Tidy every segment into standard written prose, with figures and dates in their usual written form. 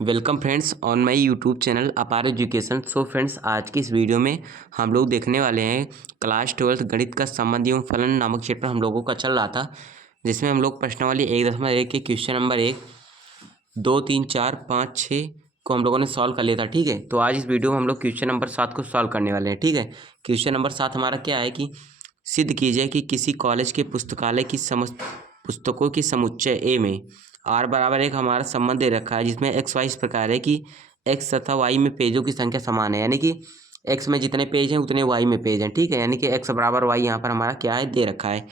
Welcome friends on my YouTube channel अपार education. So friends, आज की इस वीडियो में हम लोग देखने वाले हैं क्लास 12 गणित का संबंध एवं फलन नामक चैप्टर हम लोगों का चल रहा था, जिसमें हम लोग प्रश्नावली 1.1 के क्वेश्चन नंबर 1, 2, 3, 4, 5, 6 को हम लोगों ने सॉल्व कर लिया था। ठीक है, तो आज इस वीडियो में हम लोग क्वेश्चन नंबर 7 को सॉल्व करने वाले हैं। ठीक है, क्वेश्चन नंबर 7 हमारा क्या है कि सिद्ध कीजिए कि किसी कॉलेज के पुस्तकालय की समस्त पुस्तकों की समुच्चय ए में आर बराबर एक हमारा संबंध दे रखा है, जिसमें एक्स वाई इस प्रकार है कि एक्स तथा वाई में पेजों की संख्या समान है, यानी कि एक्स में जितने पेज हैं उतने वाई में पेज हैं। ठीक है, यानी कि एक्स बराबर वाई यहाँ पर हमारा क्या है, दे रखा है।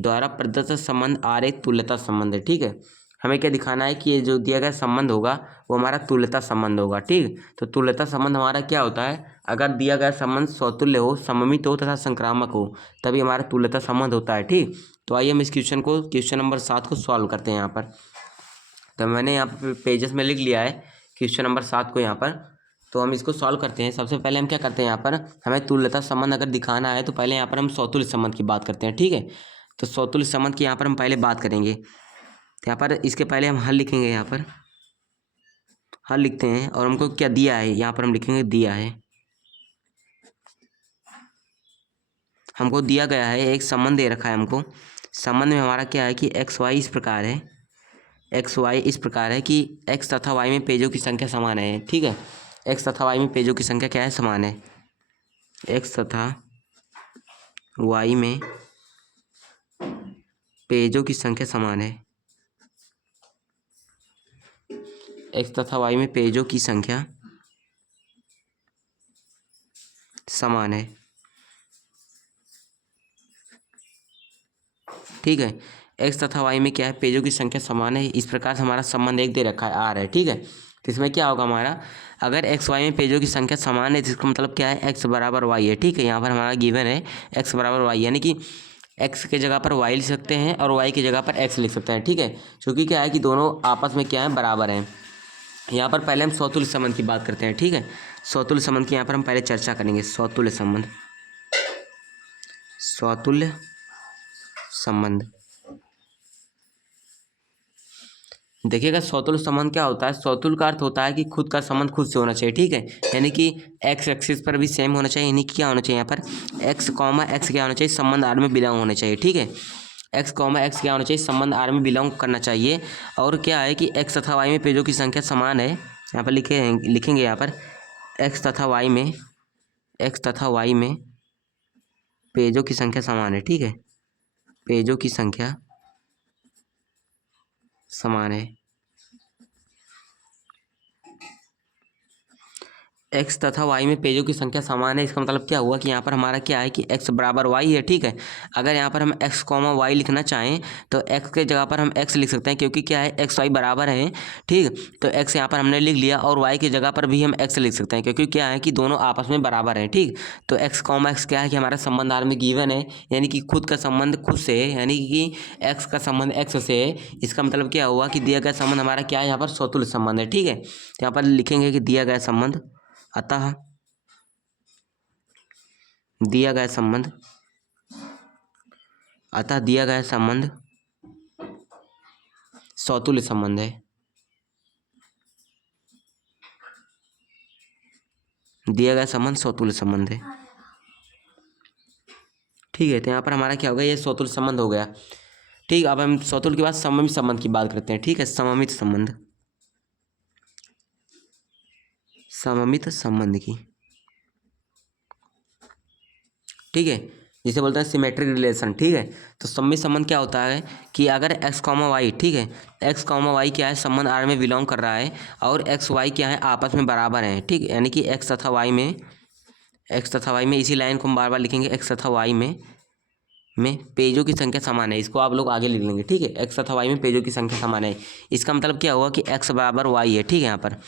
द्वारा प्रदत्त संबंध आर एक तुल्यता संबंध है। ठीक है, हमें क्या दिखाना है कि ये जो दिया गया संबंध होगा वो हमारा तुल्यता संबंध होगा। ठीक, तो तुल्यता संबंध हमारा क्या होता है, अगर दिया गया संबंध स्वतुल्य हो, सममित हो तथा संक्रामक हो, तभी हमारा तुल्यता संबंध होता है। ठीक, तो आइए हम इस क्वेश्चन नंबर 7 को सॉल्व करते हैं। यहाँ पर तो मैंने यहाँ पर पेजेस में लिख लिया है क्वेश्चन नंबर 7 को यहाँ पर। तो हम इसको सॉल्व करते हैं। सबसे पहले हम क्या करते हैं, यहाँ पर हमें तुल्यता संबंध अगर दिखाना है तो पहले यहाँ पर हम स्वतुल्य संबंध की बात करते हैं। ठीक है, तो स्वतुल्य संबंध की यहाँ पर हम पहले बात करेंगे। तो यहाँ पर इसके पहले हम हल लिखेंगे, यहाँ पर हल लिखते हैं और हमको क्या दिया है, यहाँ पर हम लिखेंगे दिया है। हमको दिया गया है एक संबंध दे रखा है हमको। संबंध में हमारा क्या है कि एक्स वाई इस प्रकार है, एक्स वाई इस प्रकार है कि एक्स तथा वाई में पेजों की संख्या समान है। ठीक है, एक्स तथा वाई में पेजों की संख्या क्या है, समान है। एक्स तथा वाई में पेजों की संख्या समान है। एक्स तथा वाई में पेजों की संख्या समान है। ठीक है, एक्स तथा वाई में क्या है, पेजों की संख्या समान है। इस प्रकार से हमारा संबंध एक दे रखा है, आर है। ठीक है, तो इसमें क्या होगा हमारा, अगर एक्स वाई में पेजों की संख्या समान है तो इसका मतलब क्या है, एक्स बराबर वाई है। ठीक है, यहाँ पर हमारा गिवन है एक्स बराबर वाई, यानी कि एक्स के जगह पर वाई लिख सकते हैं और वाई की जगह पर एक्स लिख सकते हैं। ठीक है, क्योंकि क्या है कि दोनों आपस में क्या है, बराबर हैं। यहाँ पर पहले हम स्वतुल्य संबंध की बात करते हैं। ठीक है, स्वतुल्य संबंध की यहाँ पर हम पहले चर्चा करेंगे। स्वतुल्य संबंध, स्वतुल्य संबंध देखिएगा, स्वतुल्य संबंध क्या होता है, स्वतुल्य का अर्थ होता है कि खुद का संबंध खुद से होना चाहिए। ठीक है, यानी कि एक्स एक्सिस पर भी सेम होना चाहिए, यानी कि क्या होना चाहिए, यहाँ पर एक्स कॉमा एक्स क्या होना चाहिए, संबंध आर में बिलोंग होना चाहिए। ठीक है, एक्स कॉमा एक्स क्या होना चाहिए, संबंध आर में बिलोंग करना चाहिए। और क्या है कि एक्स तथा वाई में पेजों की संख्या समान है। यहाँ पर लिखेंगे यहाँ पर एक्स तथा वाई में, एक्स तथा वाई में पेजों की संख्या समान है। ठीक है, पेजों की संख्या समान है। एक्स तथा वाई में पेजों की संख्या समान है, इसका मतलब क्या हुआ कि यहाँ पर हमारा क्या है कि एक्स बराबर वाई है। ठीक है, अगर यहाँ पर हम एक्स कॉमा वाई लिखना चाहें तो एक्स के जगह पर हम एक्स लिख सकते हैं, क्योंकि क्या है, एक्स वाई बराबर हैं। ठीक, तो एक्स यहाँ पर हमने लिख लिया और वाई की जगह पर भी हम एक्स लिख सकते हैं, क्योंकि क्या है कि दोनों आपस में बराबर हैं। ठीक, तो एक्स कॉमा एक्स क्या है कि हमारा संबंध आर में गिवन है, यानी कि खुद का संबंध खुद से है, यानी कि एक्स का संबंध एक्स से है। इसका मतलब क्या हुआ कि दिया गया संबंध हमारा क्या है, यहाँ पर स्वतुल्य संबंध है। ठीक है, तो यहाँ पर लिखेंगे कि दिया गया संबंध, अतः दिया गया संबंध, अतः दिया गया संबंध स्वतुल्य संबंध है। दिया गया संबंध स्वतुल्य संबंध है। ठीक है, तो यहाँ पर हमारा क्या हो गया, ये स्वतुल्य संबंध हो गया। ठीक, अब हम स्वतुल्य के बाद सममित संबंध की बात करते हैं। ठीक है, सममित संबंध, सममित संबंध की। ठीक है, जिसे बोलते हैं सिमेट्रिक रिलेशन। ठीक है, तो सममित संबंध क्या होता है कि अगर एक्स कॉमा वाई, ठीक है, एक्स कॉमा वाई क्या है, संबंध आर में बिलोंग कर रहा है और एक्स वाई क्या है, आपस में बराबर हैं। ठीक, यानी कि एक्स तथा वाई में, एक्स तथा वाई में, इसी लाइन को हम बार बार लिखेंगे, एक्स तथा वाई में पेजों की संख्या समान है। इसको आप लोग आगे लिख लेंगे। ठीक है, एक्स तथा वाई में पेजों की संख्या समान है। इसका मतलब क्या हुआ कि एक्स बराबर वाई है। ठीक है, यहाँ पर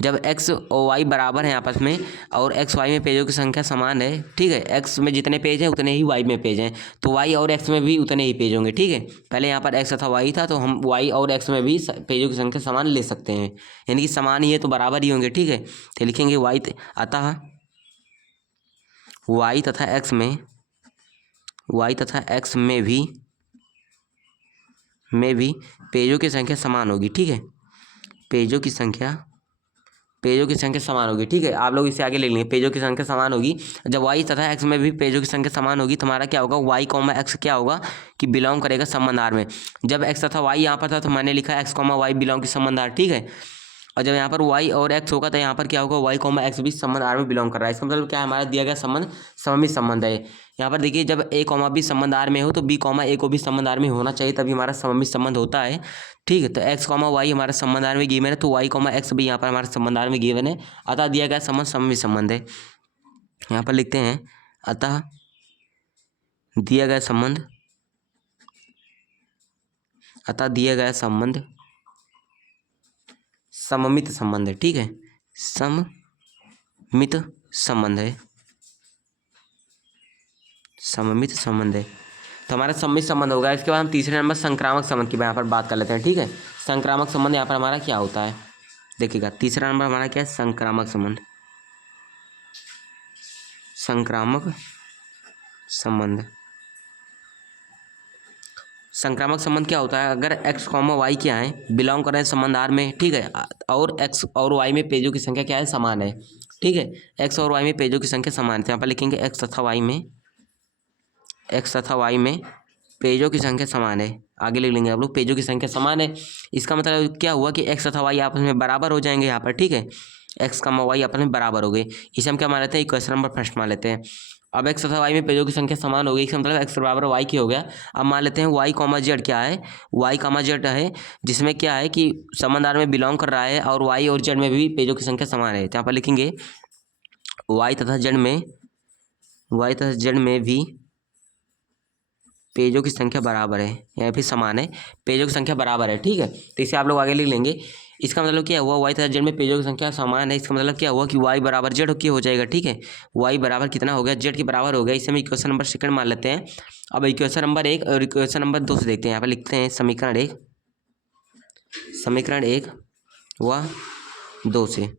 जब एक्स और वाई बराबर हैं आपस में और एक्स वाई में पेजों की संख्या समान है, ठीक है, एक्स में जितने पेज हैं उतने ही वाई में पेज हैं, तो वाई और एक्स में भी उतने ही पेज होंगे। ठीक है, पहले यहाँ पर एक्स तथा वाई था, तो हम वाई और एक्स में भी पेजों की संख्या समान ले सकते हैं, यानी कि समान ही है तो बराबर ही होंगे। ठीक है, तो लिखेंगे वाई, अतः वाई तथा एक्स में, वाई तथा एक्स में भी पेजों की संख्या समान होगी। ठीक है, पेजों की संख्या पेजों की संख्या समान होगी। ठीक है, आप लोग इसे आगे ले लेंगे। पेजों की संख्या समान होगी जब y तथा x में भी पेजों की संख्या समान होगी तो हमारा क्या होगा, y कॉमा x क्या होगा कि बिलोंग करेगा संबंध आर में। जब x तथा y यहाँ पर था तो मैंने लिखा x कॉमा y बिलोंग की संबंध आर। ठीक है, और जब यहाँ पर y और x होगा तो यहाँ पर क्या होगा, y कॉमा x भी संबंध आर में बिलोंग कर रहा है। इसका मतलब क्या है, हमारा दिया गया संबंध सममित संबंध है। यहाँ पर देखिए, जब a कॉमा b संबंध आर में हो तो b कॉमा a को भी संबंध आर में होना चाहिए, तभी हमारा सममित संबंध होता है। ठीक है, तो x कॉमा y हमारा संबंध आर में गिवन है, तो y कॉमा x भी यहाँ पर हमारा संबंध आर में गिवन है। अतः दिया गया संबंध सममित संबंध है। यहाँ पर लिखते हैं, अतः दिया गया संबंध सममित संबंध है। ठीक है, सममित संबंध है, सममित संबंध है। तो हमारा सममित संबंध होगा। इसके बाद हम तीसरे नंबर संक्रामक संबंध की यहाँ पर बात कर लेते हैं। ठीक है, संक्रामक संबंध यहाँ पर हमारा क्या होता है, देखिएगा। तीसरा नंबर हमारा क्या है, संक्रामक संबंध। संक्रामक संबंध, संक्रामक संबंध क्या होता है, अगर x कॉमा वाई क्या है, बिलोंग कर रहे हैं संबंध आर में। ठीक है, और x और y में पेजों की संख्या क्या है, समान है। ठीक है, x और y में पेजों की संख्या समान है, तो यहाँ पर लिखेंगे x तथा y में पेजों की संख्या समान है। आगे लिख लेंगे आप लोग, पेजों की संख्या समान है। इसका मतलब क्या हुआ कि x तथा y आपस में बराबर हो जाएंगे यहाँ पर। ठीक है, x कॉमा y आपस में बराबर हो गए। इसे हम क्या मान लेते हैं, इक्वेशन नंबर फर्स्ट मान लेते हैं। अब x तथा y में पेजों की संख्या समान हो गई, इसका मतलब x बराबर y की हो गया। अब मान लेते हैं y कॉमा जेड क्या है, y कॉमा जेड है, जिसमें क्या है कि संबंध आर में बिलोंग कर रहा है और y और z में भी पेजों की संख्या समान है। तो यहाँ पर लिखेंगे y तथा z में भी पेजों की संख्या बराबर है, या फिर समान है, पेजों की संख्या बराबर है। ठीक है, तो इसे आप लोग आगे लिख लेंगे। इसका मतलब क्या हुआ, y तथा z में पेजों की संख्या समान है। इसका मतलब क्या हुआ कि y बराबर z की हो जाएगा। ठीक है, y बराबर कितना हो गया, z के बराबर हो गया। इसे हम इक्वेशन नंबर सेकंड मान लेते हैं। अब इक्वेशन नंबर 1 और इक्वेशन नंबर 2 से देखते हैं। यहाँ पर लिखते हैं समीकरण 1 व 2 से।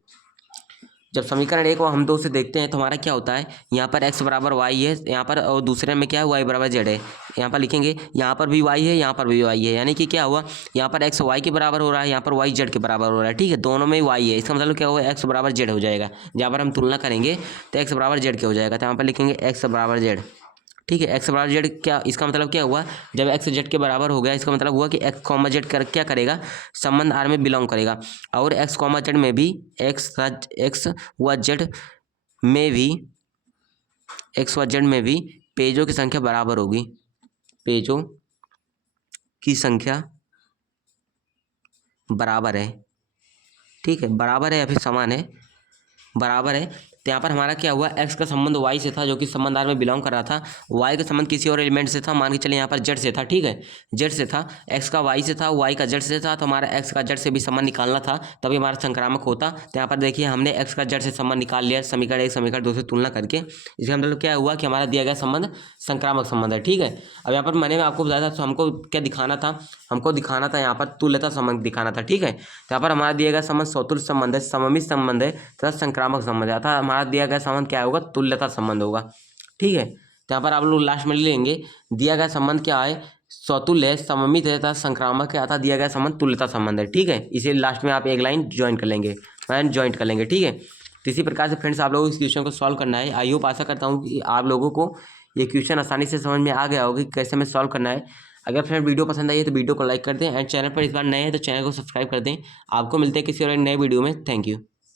जब समीकरण 1 व हम 2 से देखते हैं तो हमारा क्या होता है, यहाँ पर x बराबर y है यहाँ पर, और दूसरे में क्या है, y बराबर z है। यहाँ पर लिखेंगे, यहाँ पर भी y है, यहाँ पर भी y है, यानी कि क्या हुआ, यहाँ पर x y के बराबर हो रहा है, यहाँ पर y z के बराबर हो रहा है। ठीक है, दोनों में y है। इसका मतलब क्या हुआ, x बराबर z हो जाएगा। जहाँ पर हम तुलना करेंगे तो x बराबर z क्या हो जाएगा, तो यहाँ पर लिखेंगे x बराबर z। ठीक है, x बराबर जेड क्या, इसका मतलब क्या हुआ, जब x जेड के बराबर हो गया, इसका मतलब हुआ कि x कॉमा जेड क्या करेगा, संबंध आर में बिलोंग करेगा। और x कॉमा जेड में भी x व जेड में भी पेजों की संख्या बराबर होगी। पेजों की संख्या बराबर है। ठीक है, बराबर है या फिर समान है, बराबर है। तो यहाँ पर हमारा क्या हुआ, x का संबंध y से था जो कि संबंध आर में बिलोंग कर रहा था, y का संबंध किसी और एलिमेंट से था, मान के चलिए यहाँ पर z से था। ठीक है, z से था, x का y से था, y का z से था, तो हमारा x का z से भी संबंध निकालना था, तभी हमारा संक्रामक होता। तो यहाँ पर देखिए, हमने x का z से संबंध निकाल लिया समीकरण 1 समीकरण 2 से तुलना करके। इसका मतलब क्या हुआ कि हमारा दिया गया संबंध संक्रामक संबंध है। ठीक है, अब यहाँ पर मैंने आपको बताया था, तो हमको क्या दिखाना था, हमको दिखाना था यहाँ पर तुल्यता संबंध दिखाना था। ठीक है, तो यहाँ पर हमारा दिया गया संबंध सौतुल्य संबंध है, सममित संबंध है तथा संक्रामक संबंध है, अतः हमारा दिया गया संबंध क्या होगा, तुल्यता संबंध होगा। ठीक है, तो यहाँ पर आप लोग लास्ट में लेंगे, दिया गया संबंध क्या है, सौतुल्य है, सममित है तथा संक्रामक है, अतः दिया गया संबंध तुल्यता संबंध है। ठीक है, इसे लास्ट में आप एक लाइन ज्वाइन कर लेंगे, ठीक है। तो इसी प्रकार से फ्रेंड्स आप लोगों को इस क्वेश्चन को सॉल्व करना है। आई होप आशा करता हूँ कि आप लोगों को ये क्वेश्चन आसानी से समझ में आ गया होगा कि कैसे हमें सॉल्व करना है। अगर फ्रेंड वीडियो पसंद आई है तो वीडियो को लाइक कर दें, एंड चैनल पर इस बार नए हैं तो चैनल को सब्सक्राइब कर दें। आपको मिलते हैं किसी और नए वीडियो में। Thank you.